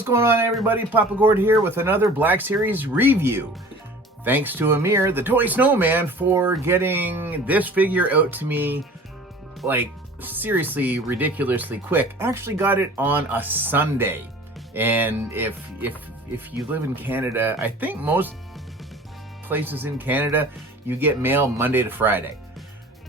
what's going on, everybody? Papa Gord here with another Black Series review. Thanks to Amir, the toy snowman, for getting this figure out to me, like, seriously, ridiculously quick. Actually got it on a Sunday. And if you live in Canada, I think most places in Canada, you get mail Monday to Friday.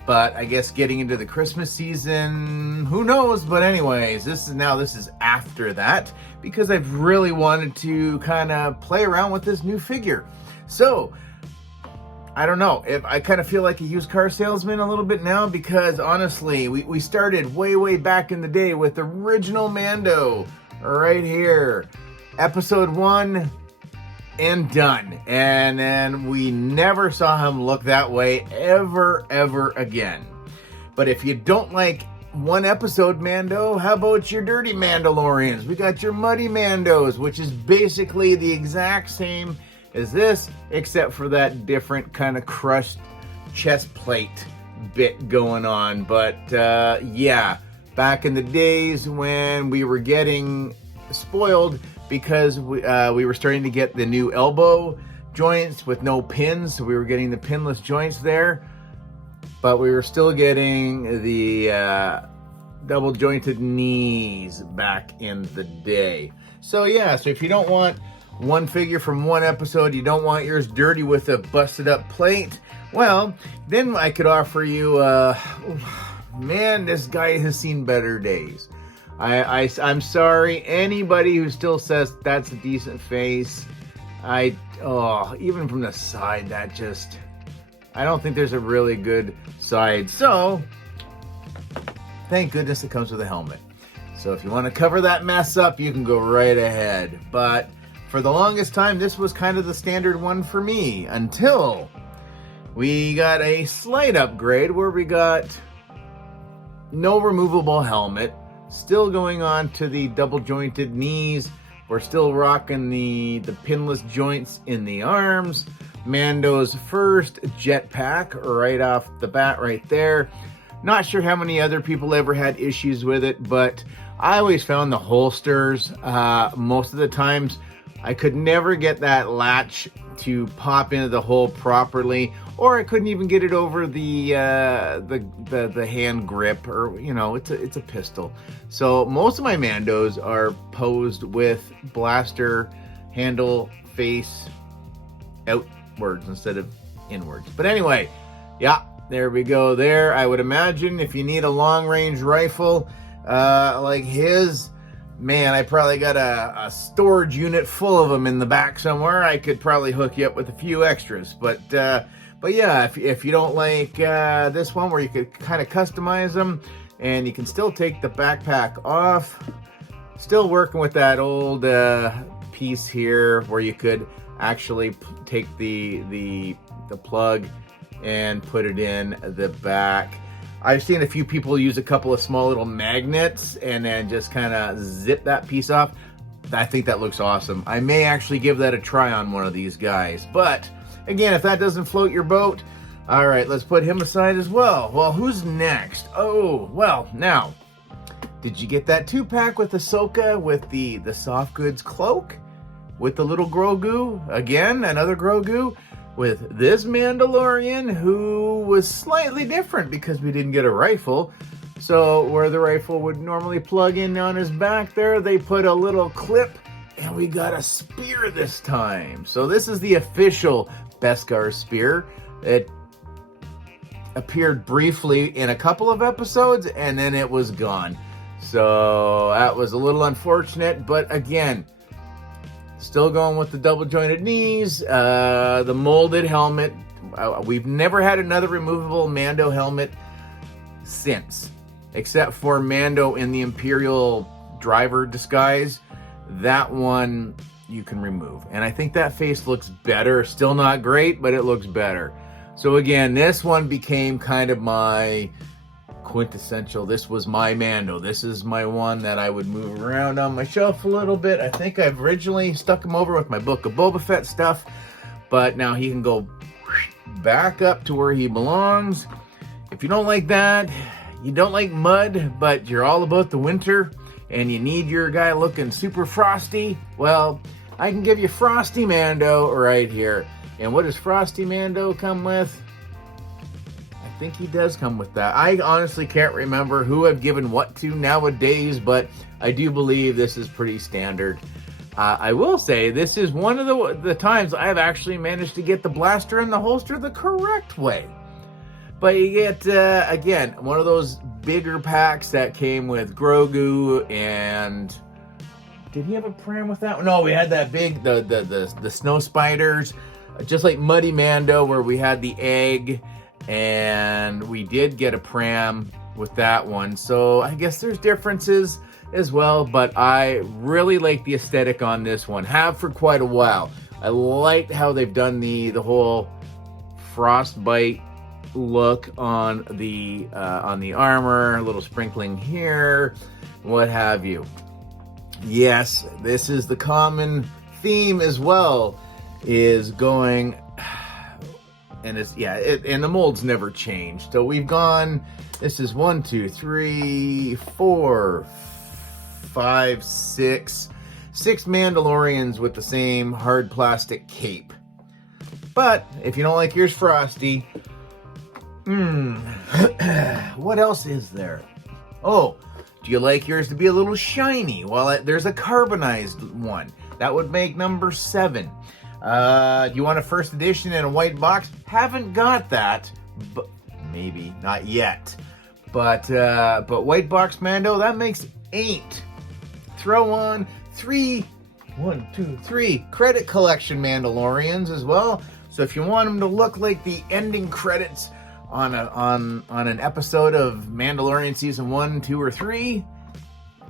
But I guess getting into the Christmas season, who knows? But anyways, this is after that, because I've really wanted to kind of play around with this new figure. So, I don't know, if I kind of feel like a used car salesman a little bit now, because honestly, we started way back in the day with the original Mando, right here. Episode 1, and done. And then we never saw him look that way ever again. But if you don't like one episode Mando, how about your dirty Mandalorians? We got your muddy Mandos, which is basically the exact same as this, except for that different kind of crushed chest plate bit going on. But yeah, back in the days when we were getting spoiled, because we were starting to get the new elbow joints with no pins, so we were getting the pinless joints there, but we were still getting the double jointed knees back in the day. So yeah, so if you don't want one figure from one episode, you don't want yours dirty with a busted up plate, well, then I could offer you, man, this guy has seen better days. I'm sorry, anybody who still says that's a decent face, even from the side, that just, I don't think there's a really good side. So, thank goodness it comes with a helmet. So if you want to cover that mess up, you can go right ahead. But for the longest time, this was kind of the standard one for me, until we got a slight upgrade where we got no removable helmet. Still going on to the double jointed knees. We're still rocking the pinless joints in the arms. Mando's first jetpack right off the bat right there. Not sure how many other people ever had issues with it, but I always found the holsters, most of the times, I could never get that latch to pop into the hole properly, or I couldn't even get it over the hand grip, or it's a pistol. So most of my Mandos are posed with blaster handle face outwards instead of inwards. But anyway, yeah, there we go there. I would imagine if you need a long range rifle like his, man, I probably got a storage unit full of them in the back somewhere. I could probably hook you up with a few extras. But yeah, if you don't like this one where you could kind of customize them, and you can still take the backpack off, still working with that old piece here where you could actually take the plug and put it in the back. I've seen a few people use a couple of small little magnets and then just kind of zip that piece off. I think that looks awesome. I may actually give that a try on one of these guys. But again, if that doesn't float your boat, all right, let's put him aside as well. Well, who's next? Oh, well, now, did you get that 2-pack with Ahsoka with the soft goods cloak? With the little Grogu? Again, another Grogu? With this Mandalorian, who was slightly different because we didn't get a rifle. So where the rifle would normally plug in on his back there, they put a little clip, and we got a spear this time. So this is the official Beskar spear. It appeared briefly in a couple of episodes, and then it was gone. So that was a little unfortunate, but again, still going with the double jointed knees, the molded helmet. We've never had another removable Mando helmet since, except for Mando in the Imperial driver disguise. That one you can remove. And I think that face looks better. Still not great, but it looks better. So again, this one became kind of my quintessential. This was my Mando. This is my one that I would move around on my shelf a little bit. I think I've originally stuck him over with my Book of Boba Fett stuff, but now he can go back up to where he belongs. If you don't like that, you don't like mud, but you're all about the winter and you need your guy looking super frosty, well, I can give you Frosty Mando right here. And what does Frosty Mando come with? I think he does come with that. I honestly can't remember who I've given what to nowadays, but I do believe this is pretty standard. I will say this is one of the times I've actually managed to get the blaster and the holster the correct way. But you get, again, one of those bigger packs that came with Grogu and... Did he have a pram with that one? No, we had that big, the snow spiders, just like Muddy Mando, where we had the egg, and we did get a pram with that one. So I guess there's differences as well, but I really like the aesthetic on this one. Have for quite a while. I like how they've done the whole frostbite look on the armor, a little sprinkling here, what have you. Yes, this is the common theme as well, is going, and it's, yeah, and the mold's never changed. So we've gone, this is 1, 2, 3, 4, 5, 6 Mandalorians with the same hard plastic cape. But if you don't like yours frosty, what else is there? Oh, do you like yours to be a little shiny? Well, there's a carbonized one. That would make number 7. Do you want a first edition in a white box? Haven't got that, but maybe not yet. But white box Mando, that makes 8. Throw on 3 credit collection Mandalorians as well. So if you want them to look like the ending credits on an episode of Mandalorian season 1, 2, or 3,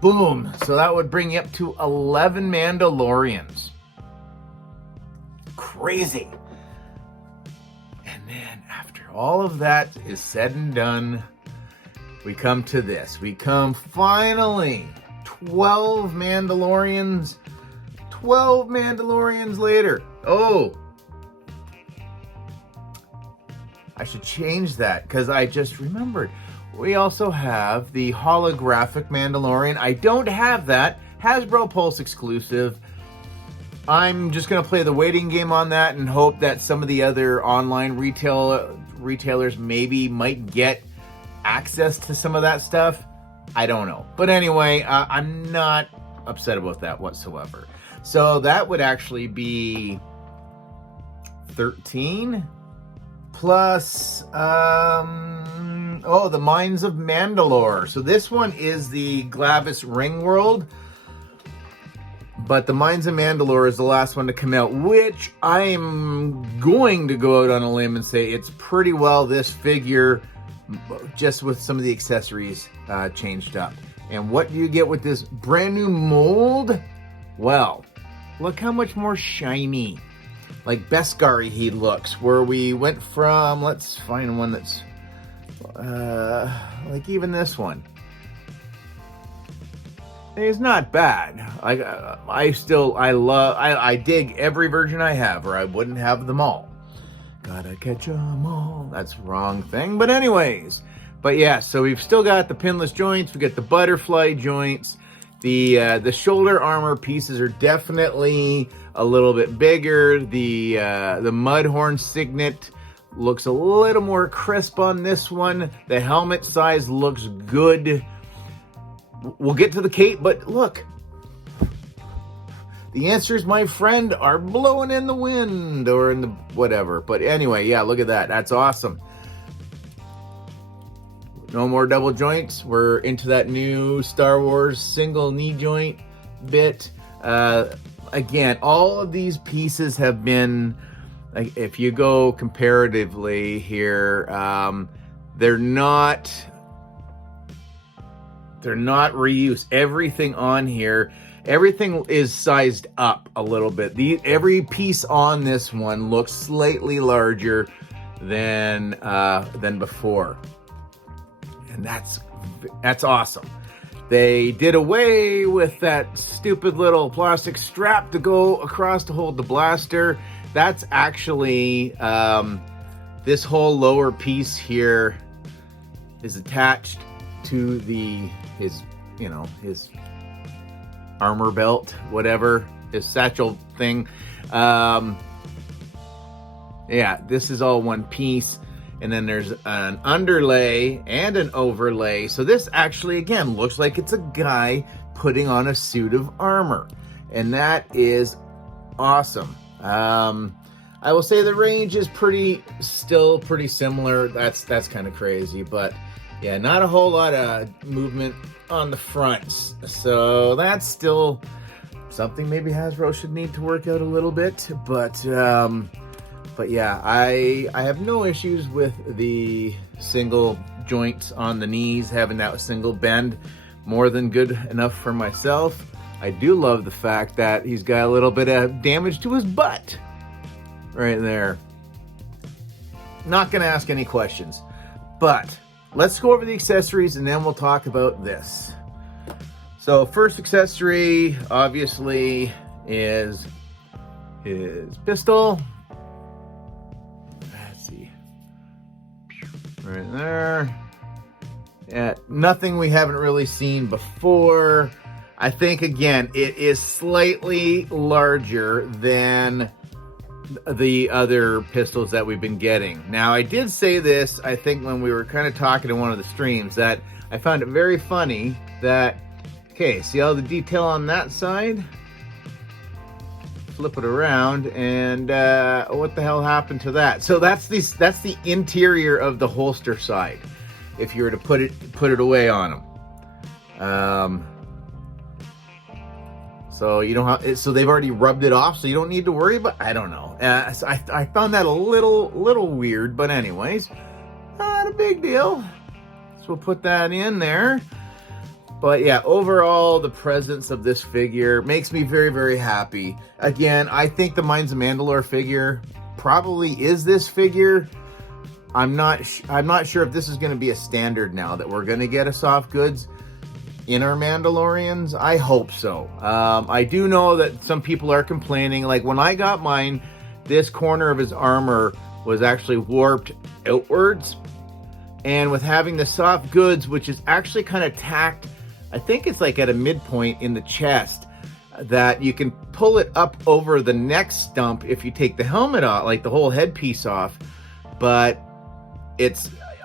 boom. So that would bring you up to 11 Mandalorians. Crazy. And then after all of that is said and done, we come to this. We come finally 12 Mandalorians. 12 Mandalorians later. Oh, I should change that because I just remembered. We also have the holographic Mandalorian. I don't have that. Hasbro Pulse exclusive. I'm just going to play the waiting game on that and hope that some of the other online retailers maybe might get access to some of that stuff. I don't know. But anyway, I'm not upset about that whatsoever. So that would actually be 13 plus, the Mines of Mandalore. So this one is the Glavis Ring World, but the Mines of Mandalore is the last one to come out, which I'm going to go out on a limb and say it's pretty well this figure, just with some of the accessories changed up. And what do you get with this brand new mold? Well, look how much more shiny, like Beskar he looks, where we went from, let's find one that's like even this one. It's not bad. I dig every version I have, or I wouldn't have them all. Gotta catch 'em all. That's the wrong thing, but anyways. But yeah, so we've still got the pinless joints. We got the butterfly joints. The shoulder armor pieces are definitely a little bit bigger. The Mudhorn signet looks a little more crisp on this one. The helmet size looks good. We'll get to the cape, but look. The answers, my friend, are blowing in the wind or in the whatever. But anyway, yeah, look at that. That's awesome. No more double joints. We're into that new Star Wars single knee joint bit. Again, all of these pieces have been, like, if you go comparatively here, they're not reused. Everything on here, everything is sized up a little bit. Every piece on this one looks slightly larger than before. And that's awesome. They did away with that stupid little plastic strap to go across to hold the blaster. That's actually, this whole lower piece here is attached to his armor belt, whatever, his satchel thing. Yeah, this is all one piece. And then there's an underlay and an overlay. So this actually, again, looks like it's a guy putting on a suit of armor. And that is awesome. I will say the range is still pretty similar. That's kind of crazy. But yeah, not a whole lot of movement on the fronts. So that's still something maybe Hasbro should need to work out a little bit. But yeah, I have no issues with the single joints on the knees, having that single bend, more than good enough for myself. I do love the fact that he's got a little bit of damage to his butt right there. Not gonna ask any questions, but let's go over the accessories and then we'll talk about this. So first accessory, obviously, is his pistol. Right there. Yeah, nothing we haven't really seen before. I think, again, it is slightly larger than the other pistols that we've been getting. Now, I did say this, I think, when we were kind of talking in one of the streams, that I found it very funny that, okay, see all the detail on that side? Flip it around, and what the hell happened to that? So that's the interior of the holster side. If you were to put it away on them, so you don't have. So they've already rubbed it off, so you don't need to worry. But I don't know. So I found that a little weird. But anyways, not a big deal. So we'll put that in there. But yeah, overall, the presence of this figure makes me very, very happy. Again, I think the Minds of Mandalore figure probably is this figure. I'm not sure if this is going to be a standard now, that we're going to get a soft goods in our Mandalorians. I hope so. I do know that some people are complaining. Like when I got mine, this corner of his armor was actually warped outwards. And with having the soft goods, which is actually kind of tacked, I think it's like at a midpoint in the chest, that you can pull it up over the neck stump if you take the helmet off, like the whole headpiece off. But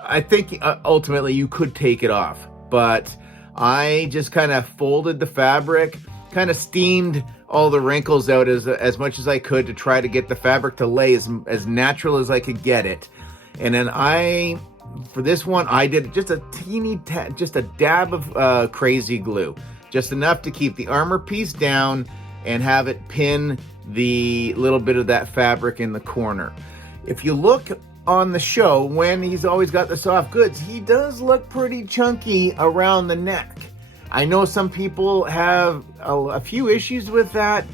I think ultimately you could take it off. But I just kind of folded the fabric, kind of steamed all the wrinkles out as much as I could to try to get the fabric to lay as natural as I could get it. And then for this one, I did just a just a dab of crazy glue, just enough to keep the armor piece down and have it pin the little bit of that fabric in the corner. If you look on the show, when he's always got the soft goods, he does look pretty chunky around the neck. I know some people have a few issues with that.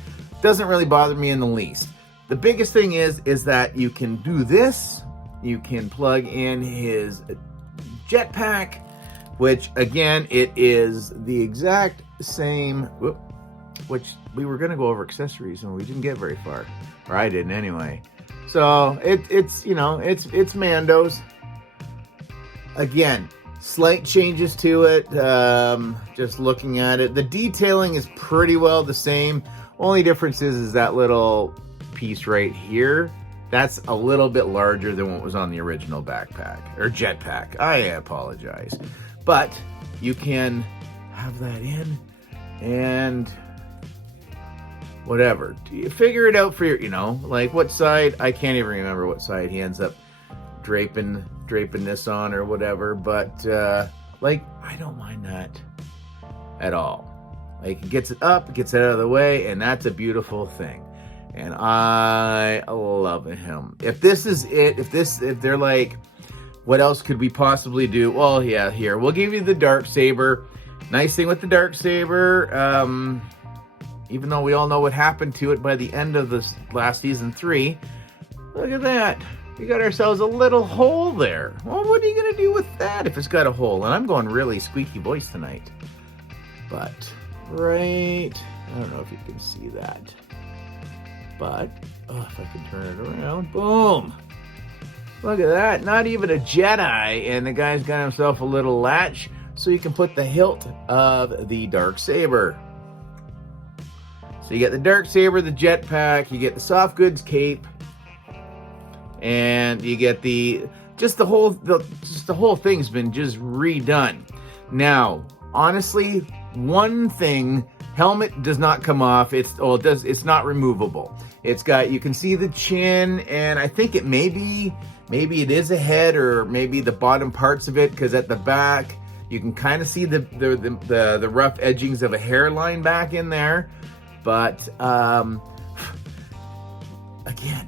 Doesn't really bother me in the least. The biggest thing is that you can do this. You can plug in his jetpack, which again, it is the exact same, which we were going to go over accessories and we didn't get very far, or I didn't anyway. So it's Mandos. Again, slight changes to it. Just looking at it, the detailing is pretty well the same. Only difference is that little piece right here. That's a little bit larger than what was on the original backpack or jetpack. I apologize. But you can have that in and whatever. You figure it out for your, like what side. I can't even remember what side he ends up draping this on or whatever. But like, I don't mind that at all. Like, it gets it up, it gets it out of the way, and that's a beautiful thing. And I love him. If this is it, if they're like, what else could we possibly do? Well, yeah, here, we'll give you the Darksaber. Nice thing with the Darksaber, even though we all know what happened to it by the end of this last season 3, look at that. We got ourselves a little hole there. Well, what are you going to do with that if it's got a hole? And I'm going really squeaky voice tonight. But, right, I don't know if you can see that. But, if I can turn it around, boom. Look at that, not even a Jedi, and the guy's got himself a little latch so you can put the hilt of the Darksaber. So you get the Darksaber, the jetpack, you get the soft goods cape, and you get the whole thing's been just redone. Now, honestly, one thing, helmet does not come off. It's not removable. It's got, you can see the chin, and I think it maybe it is a head, or maybe the bottom parts of it, because at the back you can kind of see the rough edgings of a hairline back in there. But again,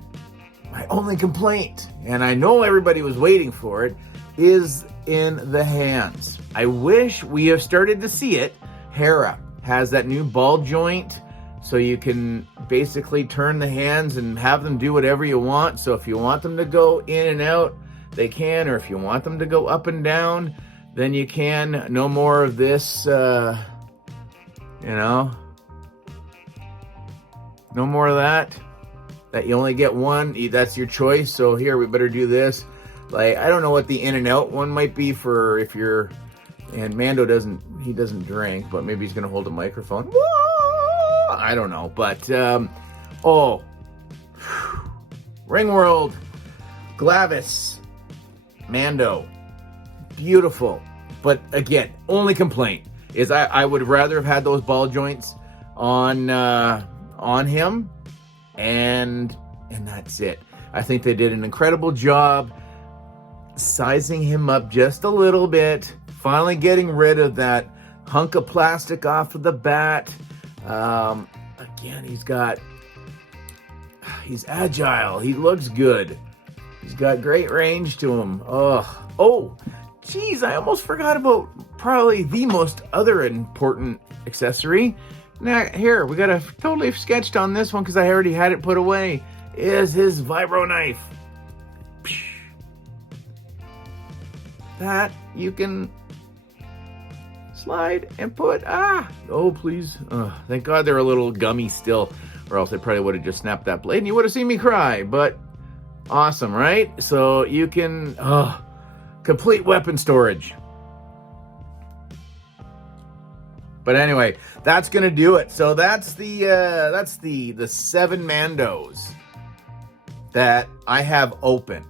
my only complaint, and I know everybody was waiting for it, is in the hands. I wish we have started to see it. Hera has that new ball joint, so you can basically turn the hands and have them do whatever you want. So if you want them to go in and out, they can, or if you want them to go up and down, then you can. No more of this, no more of that you only get one, that's your choice. So here, we better do this. Like, I don't know what the in and out one might be for if you're, and Mando doesn't drink, but maybe he's going to hold a microphone. Whoa! I don't know, but, Ring World, Glavis, Mando, beautiful. But again, only complaint is I would rather have had those ball joints on him, and that's it. I think they did an incredible job sizing him up just a little bit, finally getting rid of that hunk of plastic off of the bat. Again, he's agile, he looks good, he's got great range to him. Oh geez, I almost forgot about probably the most other important accessory. Now, here, we got a totally sketched on this one because I already had it put away, is his vibro knife. That you can slide and put, oh please. Thank God they're a little gummy still, or else they probably would have just snapped that blade and you would have seen me cry. But awesome, right? So you can, complete weapon storage. But anyway, that's gonna do it. So that's the 7 Mandos that I have open.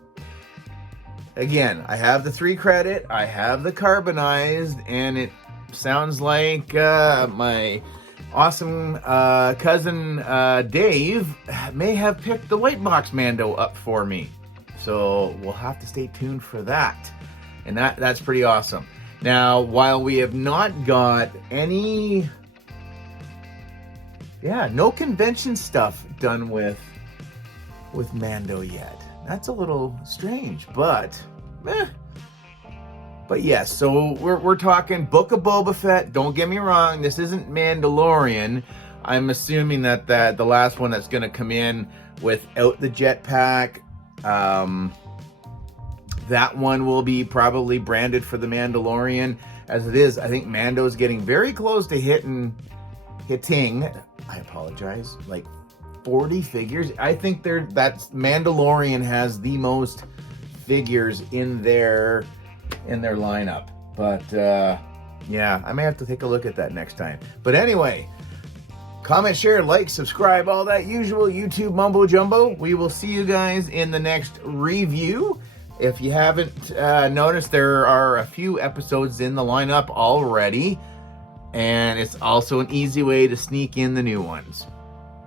Again, I have the 3 credit, I have the carbonized, and it sounds like my awesome cousin Dave may have picked the white box Mando up for me. So we'll have to stay tuned for that. And that's pretty awesome. Now, while we have not got any, no convention stuff done with Mando yet. That's a little strange, but yes. So we're talking Book of Boba Fett. Don't get me wrong. This isn't Mandalorian. I'm assuming that the last one that's going to come in without the jetpack. That one will be probably branded for the Mandalorian. As it is, I think Mando's getting very close to hitting, I apologize, like 40 figures. I think that's Mandalorian has the most figures in their lineup. But I may have to take a look at that next time. But anyway, comment, share, like, subscribe, all that usual YouTube mumbo jumbo. We will see you guys in the next review. If you haven't noticed, there are a few episodes in the lineup already, and it's also an easy way to sneak in the new ones.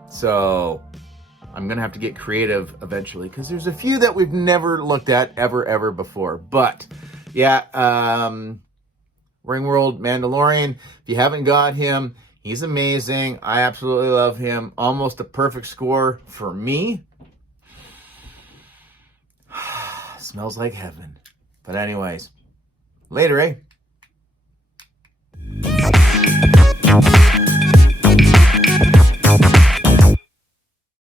So I'm gonna have to get creative eventually, because there's a few that we've never looked at ever before. But Ring World Mandalorian, if you haven't got him, he's amazing. I absolutely love him. Almost a perfect score for me. Smells like heaven. But anyways, later, eh?